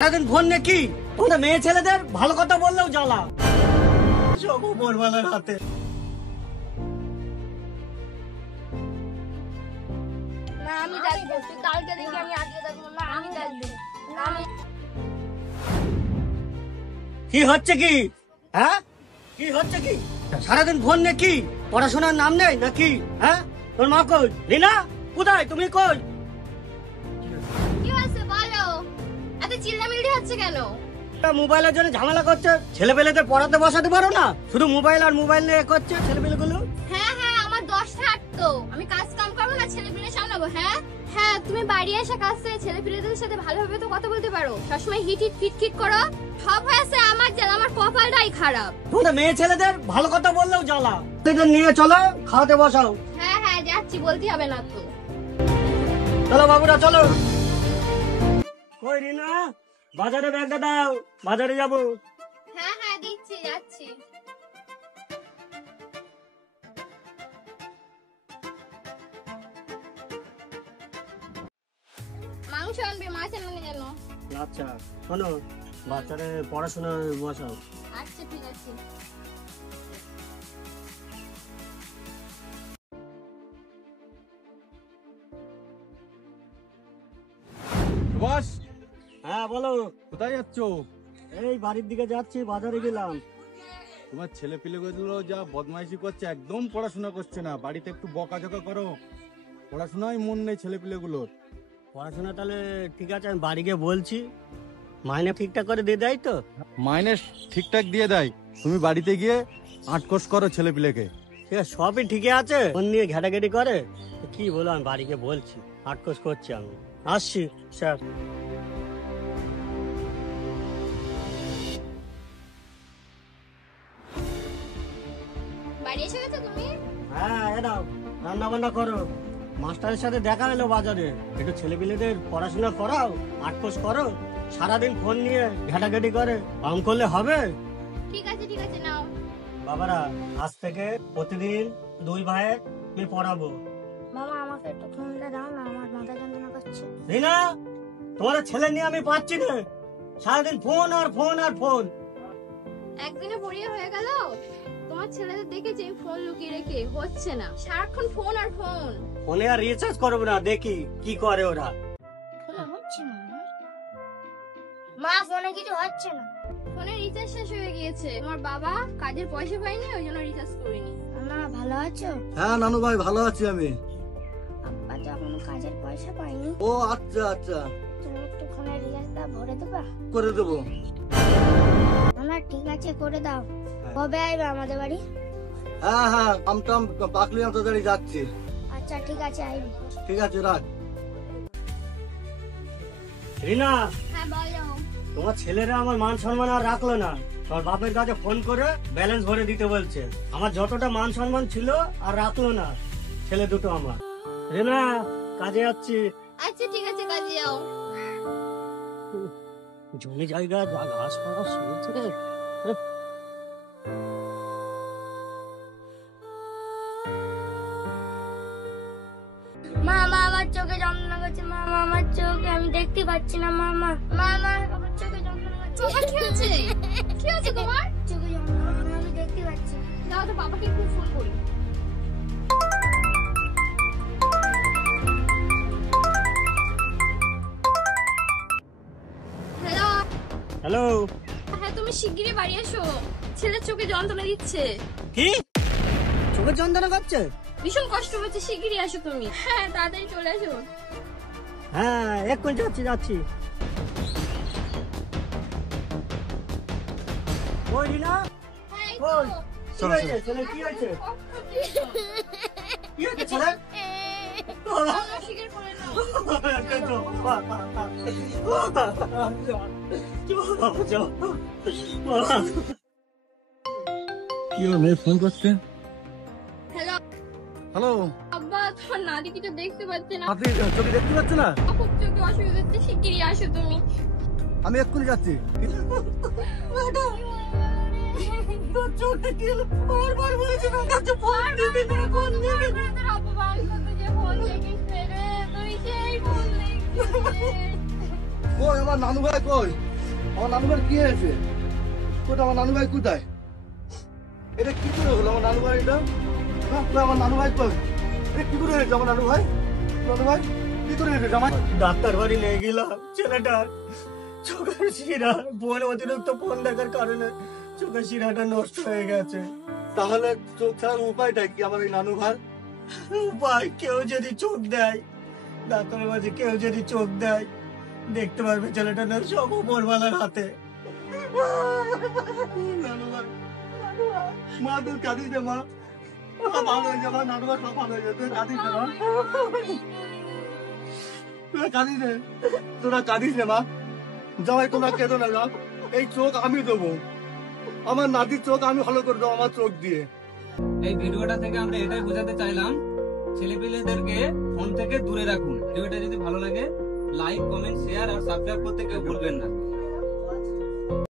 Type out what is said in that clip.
সারাদিন ফোন নাকি তোমাদের মেয়ে ছেলেদের ভালো কথা বললেও জ্বালা সব উপরওয়ালার হাতে। কি হচ্ছে কি? হ্যাঁ কি হচ্ছে কি? সারাদিন ফোন নাকি পড়াশোনার নাম নেই নাকি? হ্যাঁ তোর মা কই? রিনা কোথায়? তুমি কই? কি হয়েছে বলো? এত চিল্লামিল্লি হচ্ছে কেন? মোবাইলের জন্য ঝামেলা করছে। ছেলে পেলেদের পড়াতে বসাতে পারো না, শুধু মোবাইল আর মোবাইল নিয়ে করছে ছেলে পেলে গুলো। হ্যাঁ হ্যাঁ, আমার 10টা হাত তো, আমি কাজ কাম করবো না ছেলেপিলে সামলাবো? হ্যাঁ হ্যাঁ, তুমি বাড়ি এসে কাজ থেকে ছেলেপিলেদের সাথে ভালোভাবে তো কথা বলতে পারো, সবসময় হিট হিট খিট খিট করো। সব হয়েছে আমার জেলা, আমার কপালটাই খারাপ। তোমাদের মেয়ে ছেলেদের ভালো কথা বললেও জ্বালা। এদের নিয়ে চলো খাওয়াতে বসাও। হ্যাঁ হ্যাঁ যাচ্ছি, বলতে হবে না তো। চলো বাবুরা চলো। কই রিনা, বাজারে ব্যাগটা দাও, বাজারে যাবো। হ্যাঁ হ্যাঁ দিচ্ছি, যাচ্ছি। মাংস আনবে, মাছ আনবে যেন। আচ্ছা শোনো, বাচ্চাদের পড়াশোনা বসাও। আচ্ছা ঠিক আছে। সুভাষ, হ্যাঁ বলো। কোথায় যাচ্ছ? এই বাড়ির দিকে যাচ্ছি, বাজারে গেলাম। তোমার ছেলে পিলেগুলো যা বদমাইশি করছে, একদম পড়াশোনা করছে না। বাড়িতে একটু বকাঝকা করো, পড়াশোনায় মন নেই ছেলে পিলেগুলোর। পড়াশোনা তাহলে ঠিক আছে, আমি বাড়ি গিয়ে বলছি। মাইনে ঠিকঠাক করে দিয়ে দেয় তো? মাইনে ঠিকঠাক দিয়ে দেয়, তুমি বাড়িতে গিয়ে আটকোষ করো ছেলে পিলেকে। ঠিক আছে, সবই ঠিকই আছে, ফোন নিয়ে ঘেটাঘেটি করে। কি বলো, আমি বাড়ি গিয়ে বলছি, আটকোশ করছি আমি। আসছি স্যার। বাড়ি এসে গেছো তুমি? হ্যাঁ এরাও রান্না বান্না করো। মাস্টারের সাথে দেখা হলো বাজারে, একটু ছেলেপিলেদের পড়াশোনা করাও, আটকোশ করো। সারাদিন ফোন নিয়ে ঘেটাঘেটি করে, কাম করলে হবে? ঠিক আছে ঠিক আছে, নাও। বাবারা, আজ থেকে প্রতিদিন 2 ভাইয়ে আমি পড়াবো। মামা আমাকে একটু ফোনটা দাও না, আমার মাথা যন্ত্রণা করছে। রিনা, তোমার ছেলে নিয়ে আমি পাচ্ছি না, সারাদিন ফোন আর ফোন আর ফোন। একদিনে পড়িয়ে হয়ে গেল? তোমার ছেলেদের দেখেছি ফোন লুকিয়ে রেখে, হচ্ছে না, সারাক্ষণ ফোন আর ফোন। ফোনে আর রিচার্জ করবো না, দেখি কি করে ওরা। হচ্ছে না মা, ফোনে কিছু হচ্ছে না। ফোনে রিচার্জ শেষ হয়ে গিয়েছে, তোমার বাবা কাজের পয়সা পাইনি, ওই জন্য রিচার্জ করিনি। মা ভালো আছো? হ্যাঁ নানু ভাই, ভালো আছি আমি। আব্বা তো এখনো কাজের পয়সা পাইনি। ও আচ্ছা আচ্ছা, তুমি একটু ফোনের রিচার্জটা ভরে দেবা? করে দেবো। মামা ঠিক আছে, করে দাও। কবে আইবে আমাদের বাড়ি? হ্যাঁ হ্যাঁ, আমটাম পাকলি আমি তাড়াতাড়ি যাচ্ছি। আচ্ছা ঠিক আছে, আইবি। ঠিক আছে, রাখ। রিনা, হ্যাঁ বলো। তোমার ছেলেরা আমার মান সম্মান আর রাখলো না, তোমার বাপের কাছে ফোন করে ব্যালেন্স ভরে দিতে বলছে। আমার যতটা মান সম্মান ছিল আর রাখলো না ছেলে দুটো আমার। রিনা, কাজে যাচ্ছি। আচ্ছা ঠিক আছে, কাজে যাও। জমি জায়গা যা ঘাস পাড়া শুনছে। মামা আমার চোখে যন্ত্রণা করছে, মামা আমার চোখে, আমি দেখতে পাচ্ছি না। মামা মামা আমার চোখে যন্ত্রণা করছে। কি হচ্ছে? কি হচ্ছে তোমার? চোখে যন্ত্রণা, আমি দেখতে পাচ্ছি। দাও তো, বাবাকে একটু ফোন করি। হ্যালো। হ্যালো। হ্যাঁ তুমি শিগগিরই বাড়ি এসো, ছেলের চোখে যন্ত্রণা দিচ্ছে। কি চোখের যন্ত্রণা করছে? ভীষণ কষ্ট হচ্ছে, শিগগিরই আসো তুমি। হ্যাঁ তাড়াতাড়ি চলে আসো। হ্যাঁ এক্ষুনি যাচ্ছি যাচ্ছি। ওই রিনা, হ্যাঁ, এই ওই তো। কি হয়েছে ছেলে, কি হয়েছে? কি হয়েছে ছেলে? মামা শিগগির করে নাও। কি ওর মেয়ে ফোন করছে? হ্যালো হ্যালো, আব্বা, তোমার নাতি কিছু দেখতে পাচ্ছে না, আপনি চোখে দেখতে পাচ্ছ না? খুব চোখে অসুবিধা হচ্ছে, শিগগিরই আসো তুমি। আমি এক্ষুনি যাচ্ছি। চোখে কি হলো? বারবার বলেছি না কাছে ফোন দিবি না, ফোন দিবি না। কই আমার নানু ভাই কই? আমার নানু ভাই কি হয়েছে? কোথায় আমার নানু ভাই কোথায়? এটা কি করে হলো আমার নানু ভাই? এটা হ্যাঁ, কই আমার নানু ভাই কই? এটা কি করে হয়েছে আমার নানু ভাই? নানু ভাই কি করে হয়েছে আমার? ডাক্তার বাড়ি নিয়ে গেলাম, ছেলেটার চোখের শিরা ফোনে অতিরিক্ত ফোন দেখার কারণে চোখের শিরাটা নষ্ট হয়ে গেছে। তাহলে চোখ ছাড়ার উপায়টা কি আমার এই নানু ভাই? ভাই কেউ যদি চোখ দেয়, ডাক্তারের মাঝে কেউ যদি চোখ দেয়, দেখতে পারবে ছেলেটা না সব উপরওয়ালার হাতে। নানু ভাই, মা তুই কাঁদিস না মা। সব ভালো হয়ে যাবে নানু ভাই, সব ভালো হয়ে যাবে। তুই কাঁদিস না মা, তুই কাঁদিস না, তোরা কাঁদিস না মা। জামাই তোমরা কেঁদো না যা, এই চোখ আমি দেবো। আমার নাতির চোখ আমি ভালো করে দেবো আমার চোখ দিয়ে। এই ভিডিওটা থেকে আমরা এটাই বোঝাতে চাইলাম, ছেলেপিলেদেরকে ফোন থেকে দূরে রাখুন। ভিডিওটা যদি ভালো লাগে লাইক, কমেন্ট, শেয়ার আর সাবস্ক্রাইব করতে কেউ ভুলবেন না।